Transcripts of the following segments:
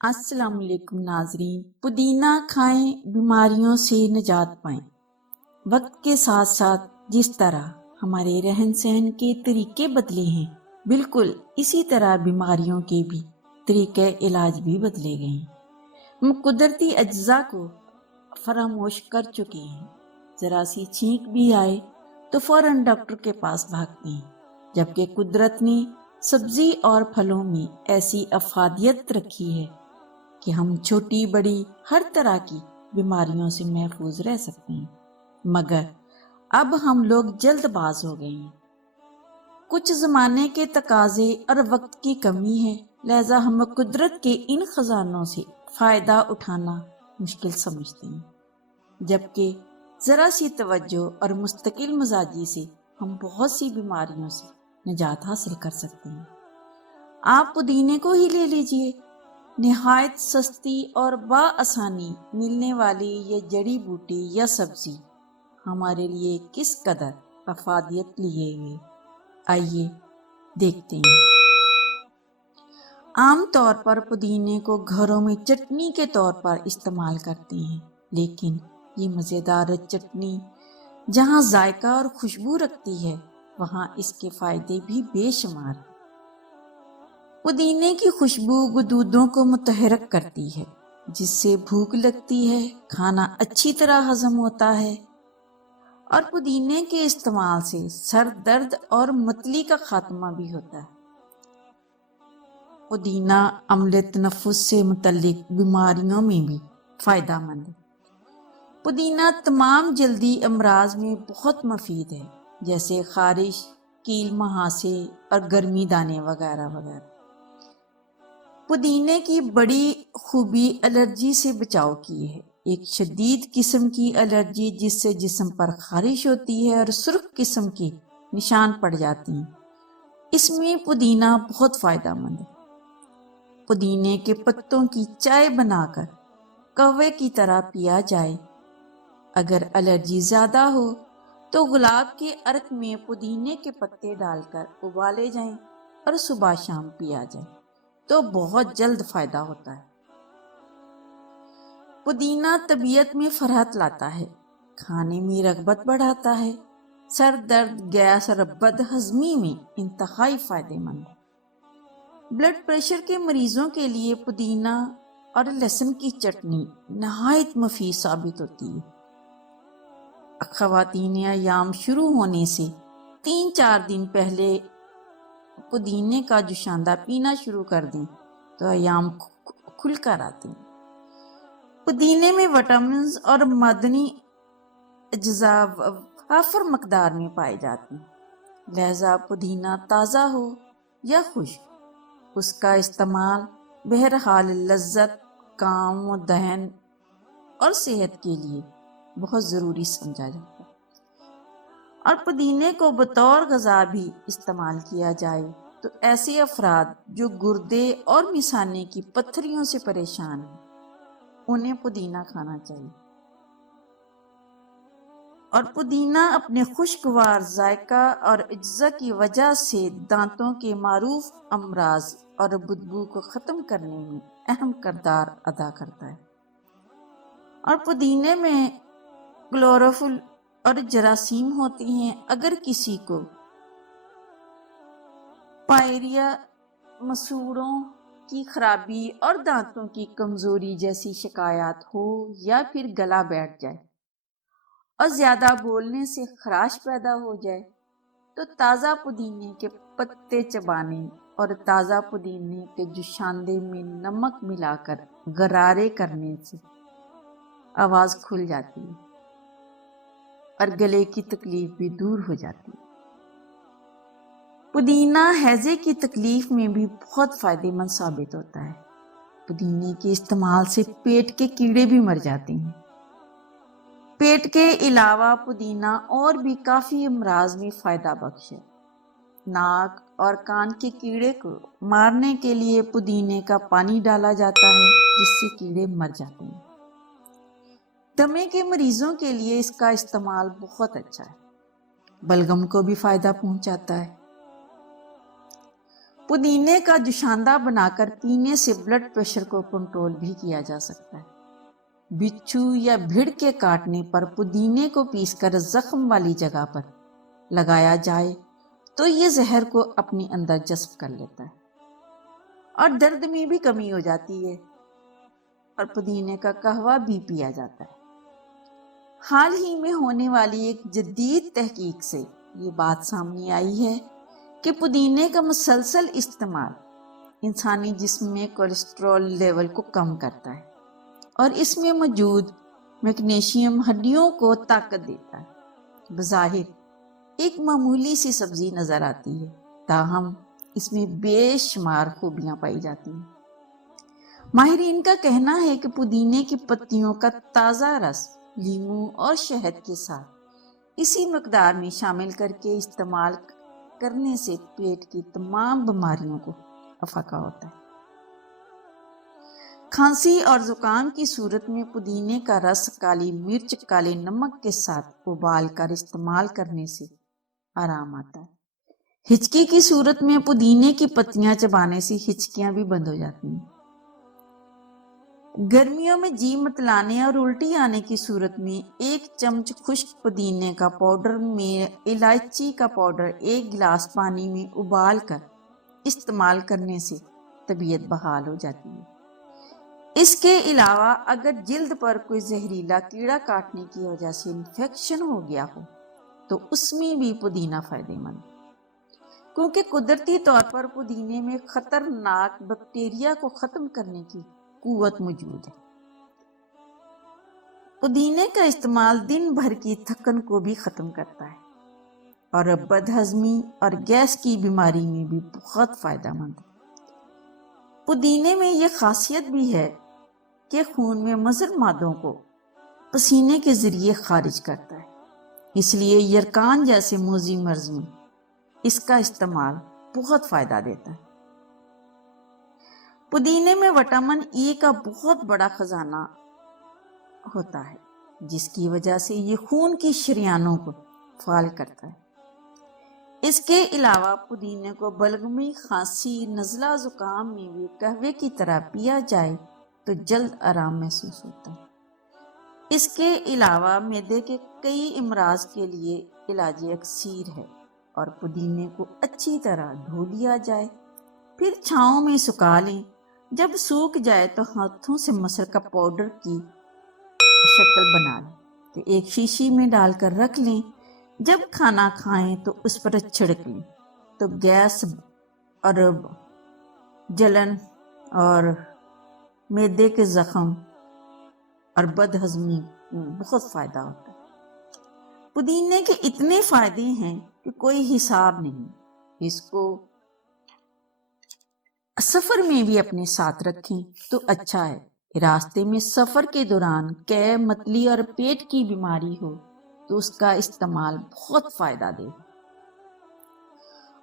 السلام علیکم ناظرین، پودینہ کھائیں، بیماریوں سے نجات پائیں۔ وقت کے ساتھ ساتھ جس طرح ہمارے رہن سہن کے طریقے بدلے ہیں، بالکل اسی طرح بیماریوں کے بھی طریقے علاج بھی بدلے گئے ہیں۔ ہم قدرتی اجزاء کو فراموش کر چکے ہیں۔ ذرا سی چھینک بھی آئے تو فوراً ڈاکٹر کے پاس بھاگتے ہیں، جبکہ قدرت نے سبزی اور پھلوں میں ایسی افادیت رکھی ہے کہ ہم چھوٹی بڑی ہر طرح کی بیماریوں سے محفوظ رہ سکتے ہیں۔ مگر اب ہم لوگ جلد باز ہو گئے ہیں۔ کچھ زمانے کے تقاضے اور وقت کی کمی ہے، لہذا ہم قدرت کے ان خزانوں سے فائدہ اٹھانا مشکل سمجھتے ہیں، جبکہ ذرا سی توجہ اور مستقل مزاجی سے ہم بہت سی بیماریوں سے نجات حاصل کر سکتے ہیں۔ آپ پودینے کو ہی لے لیجئے۔ نہایت سستی اور بآسانی ملنے والی یہ جڑی بوٹی یا سبزی ہمارے لیے کس قدر افادیت لیے ہوئے، آئیے دیکھتے ہیں۔ عام طور پر پودینے کو گھروں میں چٹنی کے طور پر استعمال کرتے ہیں، لیکن یہ مزیدار چٹنی جہاں ذائقہ اور خوشبو رکھتی ہے، وہاں اس کے فائدے بھی بے شمار ہیں۔ پودینے کی خوشبو گدودوں کو متحرک کرتی ہے، جس سے بھوک لگتی ہے، کھانا اچھی طرح ہضم ہوتا ہے، اور پودینے کے استعمال سے سر درد اور متلی کا خاتمہ بھی ہوتا ہے۔ پودینہ عمل تنفس سے متعلق بیماریوں میں بھی فائدہ مند ہے۔ پودینہ تمام جلدی امراض میں بہت مفید ہے، جیسے خارش، کیل مہاسے اور گرمی دانے وغیرہ وغیرہ۔ پودینے کی بڑی خوبی الرجی سے بچاؤ کی ہے۔ ایک شدید قسم کی الرجی جس سے جسم پر خارش ہوتی ہے اور سرخ قسم کے نشان پڑ جاتے ہیں، اس میں پودینہ بہت فائدہ مند ہے۔ پودینے کے پتوں کی چائے بنا کر قہوے کی طرح پیا جائے۔ اگر الرجی زیادہ ہو تو گلاب کے عرق میں پودینے کے پتے ڈال کر ابالے جائیں اور صبح شام پیا جائے تو بہت جلد فائدہ ہوتا ہے۔ پودینہ طبیعت میں فرحت لاتا ہے، کھانے میں رغبت بڑھاتا ہے، سر درد، گیس اور بد ہضمی میں انتہائی فائدہ مند ہے۔ بلڈ پریشر کے مریضوں کے لیے پودینہ اور لہسن کی چٹنی نہایت مفید ثابت ہوتی ہے۔ خواتین ایام شروع ہونے سے 3-4 دن پہلے پودینے کا جوشاندہ پینا شروع کر دیں تو ایام کھل کر آتے ہیں۔ پودینے میں وٹامنز اور معدنی اجزاء وافر مقدار میں پائے جاتے ہیں، لہذا پودینہ تازہ ہو یا خشک، اس کا استعمال بہرحال لذت، کام و دہن اور صحت کے لیے بہت ضروری سمجھا جاتا ہے۔ اور پودینے کو بطور غذا بھی استعمال کیا جائے تو ایسے افراد جو گردے اور مثانے کی پتھریوں سے پریشان ہیں، انہیں پودینہ کھانا چاہیے۔ اور پودینہ اپنے خوشگوار ذائقہ اور اجزاء کی وجہ سے دانتوں کے معروف امراض اور بدبو کو ختم کرنے میں اہم کردار ادا کرتا ہے۔ اور پودینے میں کلوروفل اور جراثیم ہوتے ہیں۔ اگر کسی کو پائریا، مسوڑوں کی خرابی اور دانتوں کی کمزوری جیسی شکایات ہو، یا پھر گلا بیٹھ جائے اور زیادہ بولنے سے خراش پیدا ہو جائے، تو تازہ پودینے کے پتے چبانے اور تازہ پودینے کے جوشاندے میں نمک ملا کر غرارے کرنے سے آواز کھل جاتی ہے اور گلے کی تکلیف بھی دور ہو جاتی ہے۔ پودینہ ہیضے کی تکلیف میں بھی بہت فائدہ مند ثابت ہوتا ہے۔ پودینے کے استعمال سے پیٹ کے کیڑے بھی مر جاتے ہیں۔ پیٹ کے علاوہ پودینہ اور بھی کافی امراض میں فائدہ بخش ہے۔ ناک اور کان کے کیڑے کو مارنے کے لیے پودینے کا پانی ڈالا جاتا ہے، جس سے کیڑے مر جاتے ہیں۔ دمے کے مریضوں کے لیے اس کا استعمال بہت اچھا ہے، بلغم کو بھی فائدہ پہنچاتا ہے۔ پودینے کا جوشاندہ بنا کر پینے سے بلڈ پریشر کو کنٹرول بھی کیا جا سکتا ہے۔ بچھو یا بھیڑ کے کاٹنے پر پودینے کو پیس کر زخم والی جگہ پر لگایا جائے تو یہ زہر کو اپنے اندر جذب کر لیتا ہے اور درد میں بھی کمی ہو جاتی ہے، اور پودینے کا قہوہ بھی پیا جاتا ہے۔ حال ہی میں ہونے والی ایک جدید تحقیق سے یہ بات سامنے آئی ہے کہ پودینے کا مسلسل استعمال انسانی جسم میں کولیسٹرول لیول کو کم کرتا ہے اور اس میں موجود میگنیشیم ہڈیوں کو طاقت دیتا ہے۔ بظاہر ایک معمولی سی سبزی نظر آتی ہے، تاہم اس میں بے شمار خوبیاں پائی جاتی ہیں۔ ماہرین کا کہنا ہے کہ پودینے کی پتیوں کا تازہ رس لیموں اور شہد کے ساتھ اسی مقدار میں شامل کر کے استعمال کرنے سے پیٹ کی تمام بیماریوں کو افاقہ ہوتا ہے۔ کھانسی اور زکام کی صورت میں پودینے کا رس کالی مرچ کالے نمک کے ساتھ ابال کر استعمال کرنے سے آرام آتا ہے۔ ہچکی کی صورت میں پودینے کی پتیاں چبانے سے ہچکیاں بھی بند ہو جاتی ہیں۔ گرمیوں میں جی متلانے اور الٹی آنے کی صورت میں 1 چمچ خشک پودینے کا پاؤڈر میں الائچی کا پاؤڈر 1 گلاس پانی میں ابال کر استعمال کرنے سے طبیعت بحال ہو جاتی ہے۔ اس کے علاوہ اگر جلد پر کوئی زہریلا کیڑا کاٹنے کی وجہ سے انفیکشن ہو گیا ہو تو اس میں بھی پودینہ فائدہ مند ہے، کیونکہ قدرتی طور پر پودینے میں خطرناک بیکٹیریا کو ختم کرنے کی قوت موجود ہے۔ پودینے کا استعمال دن بھر کی تھکن کو بھی ختم کرتا ہے اور بد ہضمی اور گیس کی بیماری میں بھی بہت فائدہ مند ہے۔ پودینے میں یہ خاصیت بھی ہے کہ خون میں مضر مادوں کو پسینے کے ذریعے خارج کرتا ہے، اس لیے یرکان جیسے موذی مرض میں اس کا استعمال بہت فائدہ دیتا ہے۔ پودینے میں وٹامن ای کا بہت بڑا خزانہ ہوتا ہے، جس کی وجہ سے یہ خون کی شریانوں کو فعال کرتا ہے۔ اس کے علاوہ پودینے کو بلغمی، کھانسی، نزلہ، زکام میں بھی قہوے کی طرح پیا جائے تو جلد آرام محسوس ہوتا ہے۔ اس کے علاوہ معدے کے کئی امراض کے لیے علاج اکسیر ہے، اور پودینے کو اچھی طرح دھو لیا جائے، پھر چھاؤں میں سکھا لیں، جب سوکھ جائے تو ہاتھوں سے مسل کا پاؤڈر کی شکل بنا لیں، تو ایک شیشی میں ڈال کر رکھ لیں، جب کھانا کھائیں تو اس پر چھڑک لیں، تو گیس اور جلن اور معدے کے زخم اور بد ہضمی میں بہت فائدہ ہوتا ہے۔ پودینے کے اتنے فائدے ہیں کہ کوئی حساب نہیں۔ اس کو سفر میں بھی اپنے ساتھ رکھیں تو اچھا ہے۔ راستے میں سفر کے دوران قے، متلی اور پیٹ کی بیماری ہو تو اس کا استعمال بہت فائدہ دے گا۔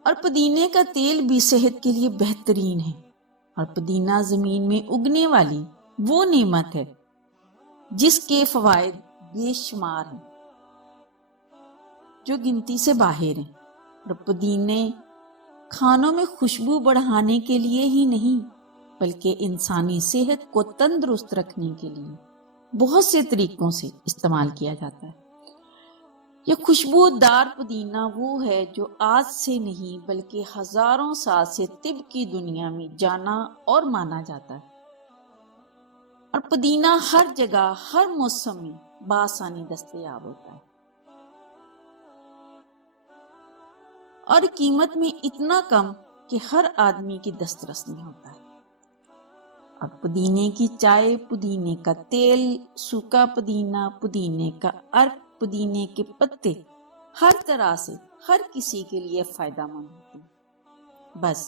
اور پودینے کا تیل بھی صحت کے لیے بہترین ہے، اور پودینہ زمین میں اگنے والی وہ نعمت ہے جس کے فوائد بے شمار ہیں، جو گنتی سے باہر ہیں۔ اور پودینے کھانوں میں خوشبو بڑھانے کے لیے ہی نہیں، بلکہ انسانی صحت کو تندرست رکھنے کے لیے بہت سے طریقوں سے استعمال کیا جاتا ہے۔ یہ خوشبودار پودینہ وہ ہے جو آج سے نہیں بلکہ ہزاروں سال سے طب کی دنیا میں جانا اور مانا جاتا ہے، اور پودینہ ہر جگہ ہر موسم میں بآسانی دستیاب ہوتا ہے، اور قیمت میں اتنا کم کہ ہر آدمی کی دسترس میں ہوتا ہے۔ اور پودینے کی چائے، پودینے کا تیل، سوکھا پودینہ، پودینے کا عرق، پودینے کے پتے ہر طرح سے ہر کسی کے لیے فائدہ مند ہوتے ہیں۔ بس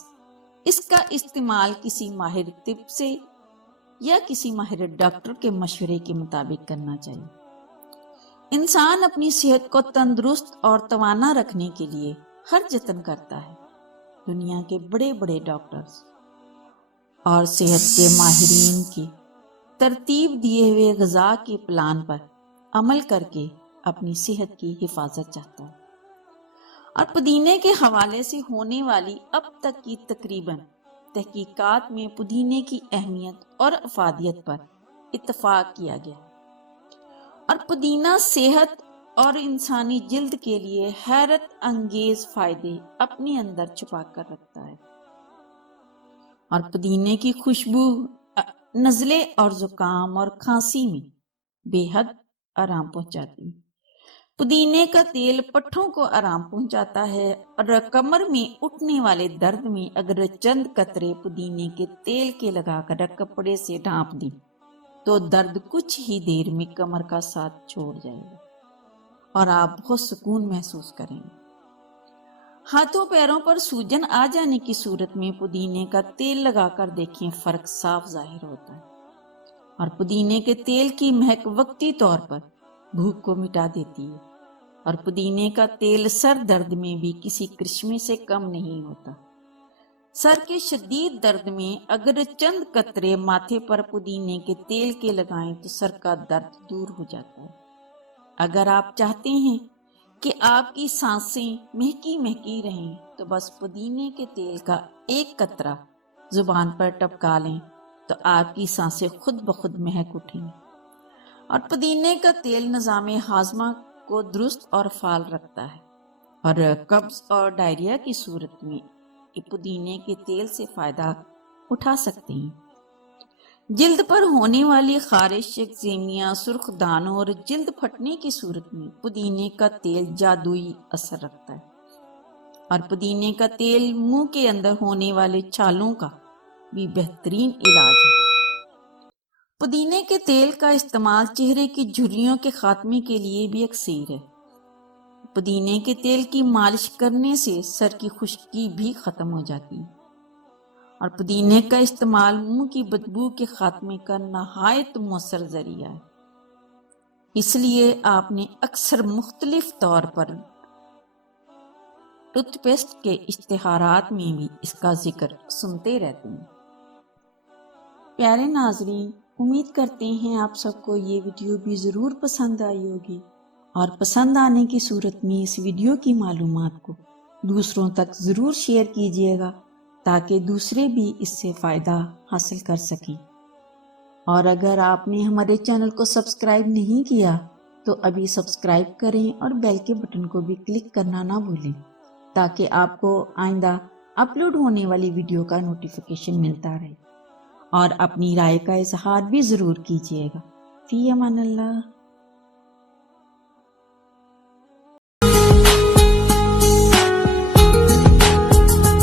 اس کا استعمال کسی ماہر طب سے یا کسی ماہر ڈاکٹر کے مشورے کے مطابق کرنا چاہیے۔ انسان اپنی صحت کو تندرست اور توانا رکھنے کے لیے ہر جتن کرتا ہے۔ دنیا کے بڑے بڑے ڈاکٹرز اور صحت کے ماہرین کی ترتیب دیے ہوئے غذا کے پلان پر عمل کر کے اپنی صحت کی حفاظت چاہتا ہے، اور پودینے کے حوالے سے ہونے والی اب تک کی تقریباً تحقیقات میں پودینے کی اہمیت اور افادیت پر اتفاق کیا گیا اور پودینہ صحت اور انسانی جلد کے لیے حیرت انگیز فائدے اپنے اندر چھپا کر رکھتا ہے۔ اور پودینے کی خوشبو نزلے اور زکام اور کھانسی میں بے حد آرام پہنچاتی ہے۔ پودینے کا تیل پٹھوں کو آرام پہنچاتا ہے اور کمر میں اٹھنے والے درد میں اگر چند قطرے پودینے کے تیل کے لگا کر کپڑے سے ڈھانپ دی تو درد کچھ ہی دیر میں کمر کا ساتھ چھوڑ جائے گا اور آپ بہت سکون محسوس کریں گے۔ ہاتھوں پیروں پر سوجن آ جانے کی صورت میں پودینے کا تیل لگا کر دیکھیں، فرق صاف ظاہر ہوتا ہے۔ اور پودینے کے تیل کی مہک وقتی طور پر بھوک کو مٹا دیتی ہے اور پودینے کا تیل سر درد میں بھی کسی کرشمے سے کم نہیں ہوتا۔ سر کے شدید درد میں اگر چند قطرے ماتھے پر پودینے کے تیل کے لگائیں تو سر کا درد دور ہو جاتا ہے۔ اگر آپ چاہتے ہیں کہ آپ کی سانسیں مہکی مہکی رہیں تو بس پودینے کے تیل کا ایک قطرہ زبان پر ٹپکا لیں تو آپ کی سانسیں خود بخود مہک اٹھیں گی۔ اور پودینے کا تیل نظام ہاضمہ کو درست اور فعال رکھتا ہے اور قبض اور ڈائریا کی صورت میں پودینے کے تیل سے فائدہ اٹھا سکتے ہیں۔ جلد پر ہونے والی خارش، ایکزیمیا، سرخ دانوں اور جلد پھٹنے کی صورت میں پودینے کا تیل جادوئی اثر رکھتا ہے۔ اور پودینے کا تیل منہ کے اندر ہونے والے چھالوں کا بھی بہترین علاج ہے۔ پودینے کے تیل کا استعمال چہرے کی جھریوں کے خاتمے کے لیے بھی یکسیر ہے۔ پودینے کے تیل کی مالش کرنے سے سر کی خشکی بھی ختم ہو جاتی ہے اور پودینے کا استعمال منہ کی بدبو کے خاتمے کا نہایت مؤثر ذریعہ ہے۔ اس لیے آپ نے اکثر مختلف طور پر ٹوتھ پیسٹ کے اشتہارات میں بھی اس کا ذکر سنتے رہتے ہیں۔ پیارے ناظرین، امید کرتے ہیں آپ سب کو یہ ویڈیو بھی ضرور پسند آئی ہوگی اور پسند آنے کی صورت میں اس ویڈیو کی معلومات کو دوسروں تک ضرور شیئر کیجیے گا تاکہ دوسرے بھی اس سے فائدہ حاصل کر سکیں۔ اور اگر آپ نے ہمارے چینل کو سبسکرائب نہیں کیا تو ابھی سبسکرائب کریں اور بیل کے بٹن کو بھی کلک کرنا نہ بھولیں تاکہ آپ کو آئندہ اپلوڈ ہونے والی ویڈیو کا نوٹیفیکیشن ملتا رہے۔ اور اپنی رائے کا اظہار بھی ضرور کیجیے گا۔ فی امان اللہ۔